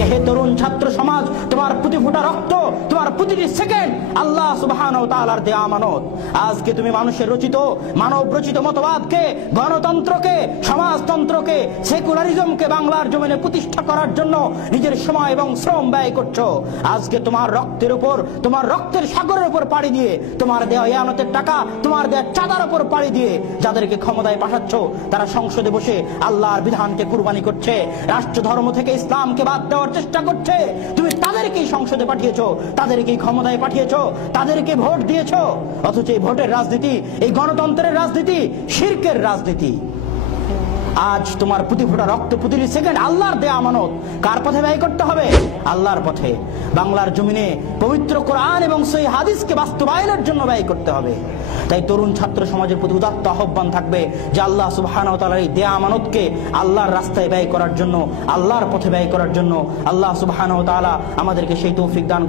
যে হে তরুণ ছাত্র সমাজ, তোমার প্রতি ফোঁটা রক্ত, তোমার প্রতিটি সেকেন্ড আল্লাহ সুবহানাহু ওয়া তাআলার দেয়া আমানত। আজকে তুমি মানুষের রচিত, মানব রচিত মতবাদকে, গণতন্ত্রকে, সমাজতন্ত্রকে, সেকুলারিজমকে বাংলার জমিনে প্রতিষ্ঠা করার জন্য নিজের সময় এবং শ্রম ব্যয় করছো। আজকে তোমার রক্তের উপর, তোমার রক্তের সাগরের উপর পাড়ি দিয়ে, তোমার দেওয়া ইয়ানতের টাকা, তোমার দেওয়া চাঁদার উপর পাড়ি দিয়ে যাদেরকে ক্ষমতায় পাঠাচ্ছ, তারা সংসদে বসে আল্লাহর বিধানকে কুরবানি করছে, রাষ্ট্র ধর্ম থেকে ইসলামকে বাদ দেওয়ার চেষ্টা করছে। তুমি তাদেরকেই সংসদে পাঠিয়েছো, তাদেরকেই ক্ষমতায় পাঠিয়েছো, তাদেরকে ভোট দিয়েছো। অথচ এই ভোটের রাজনীতি, এই গণতন্ত্রের রাজনীতি শিরকের রাজনীতি। আজ তোমার প্রতি ফোঁটা রক্ত, প্রতিটি সেকেন্ড আল্লাহর দেয়া আমানত। কার পথে ব্যয় করতে হবে? আল্লাহর পথে। বাংলার জমিনে পবিত্র কোরআন এবং সহিহ হাদিসকে বাস্তবায়নের জন্য ব্যয় করতে হবে। তাই তরুণ ছাত্র সমাজের প্রতি উদাত্ত আহ্বান থাকবে যে আল্লাহ সুবহানাহু ওয়া তাআলার এই দেয়া আমানতকে আল্লাহর রাস্তায় ব্যয় করার জন্য, আল্লাহর পথে ব্যয় করার জন্য আল্লাহ সুবহানাহু ওয়া তাআলা আমাদেরকে সেই তৌফিক দান করুন।